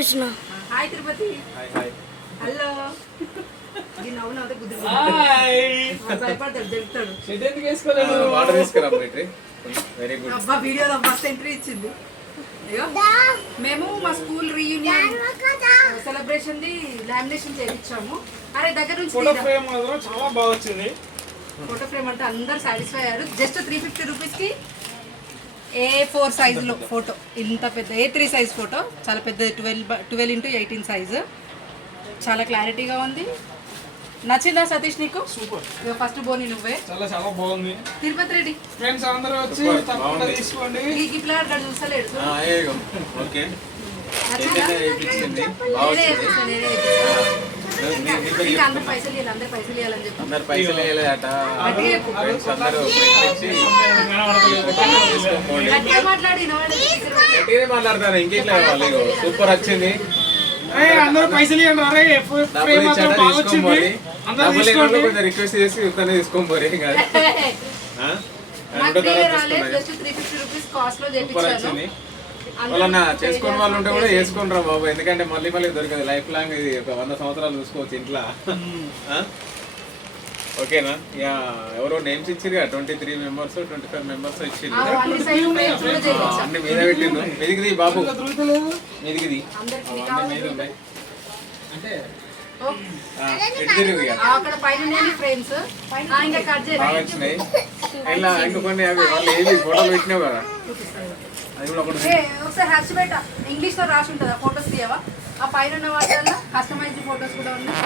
చేసిన. Hi Tirupati. Hi hello. ఈ నవ్వు నవ్వుతే గుద్దు భయపడతాడు, జరుగుతాడు. వాటర్ తీసుకురా పోయిట్రీ. Very good. అబ్బా వీడియోలో మస్తు ఎంట్రీ ఇచ్చింది. అయ్యో మేము మా స్కూల్ రీయూనియన్ సెలబ్రేషన్ ది లామినేషన్ చేయించాము. అరే దగ్గర నుంచి ఫోటో ఫ్రేమ్ మాత్రం చాలా బాగా వచ్చింది. ఫోటో ఫ్రేమ్ అంటే అందరు సాటిస్ఫై అయ్యారు. జస్ట్ 350 రూపీస్కి A4 సైజులో ఫోటో, ఇంత పెద్ద A3 సైజ్ ఫోటో, చాలా పెద్ద 12x18 సైజు, చాలా క్లారిటీగా ఉంది. నచ్చిందా సతీష్ నీకు? సూపర్. ఫస్ట్ బోని నువ్వే. చాలా చాలా బాగుంది. తిరుపతి రెడ్డి ఫ్రెండ్స్ అందరూ వచ్చి తప్పకుండా తీసుకోండి. ఈ ప్లాట్ గడు చూసలేడు. ఓకే. నచ్చిందా? ఇచ్చింది. నేనే చేపిస్తా, నేనే చేపిస్తా. ఇంకా అందరు పైసలు ఇవ్వాలి, అందరు పైసలు ఇవ్వాలని చెప్పి అందరు పైసలు వేయలేదట. గట్టిగా చెప్పు. ఫ్రెండ్స్ అందరూ గట్టిగా మాట్లాడి గట్టిగానే మాట్లాడతారు. ఇంకెట్లా వాళ్ళు సూపర్ వచ్చింది. అందరూ పైసలు ఇవ్వండి. అరే ఫ్రేమ్ మాత్రం బాగా వచ్చింది. అందరూ తీసుకోండి. కొంచెం రిక్వెస్ట్ చేసి ఇతనే తీసుకొని పోరే కాదు. జస్ట్ 350 రూపీస్ కాస్ట్ లో సూపర్ చేపించాను. వచ్చింది. వాళ్ళన్నా చేసుకుని వాళ్ళు ఉంటే కూడా వేసుకుని రా బాబు. ఎందుకంటే మళ్ళీ మళ్ళీ దొరకదు. లైఫ్ లాంగ్ ఇది ఒక 100 సంవత్సరాలు చూసుకోవచ్చు ఇంట్లో. ఓకేనా? ఇక ఎవరో నేమ్స్ ఇచ్చిరు, 23 మెంబర్స్ 25 మెంబర్స్ ఇచ్చిరు. అన్ని మీద పెట్టిండు. మీదికి బాబు, మీదికి అన్ని మీద ఉన్నాయి. అక్కడ పైన ఫ్రేమ్స్ ఇంకా కట్ బాగా వచ్చినాయి. ఇలా ఇంకా కొన్ని అవి వాళ్ళు ఏది ఫోటోలు పెట్టినావు కదా, అది కూడా ఒకటి. ఒకసారి హ్యాష్ పెట్ట ఇంగ్లీష్ లో రాసి ఉంటుంది, ఆ ఫోటోస్ తీయవా? ఆ పైన ఉన్న వాటిల్లో కస్టమైజ్డ్ ఫోటోస్ కూడా ఉన్నాయి.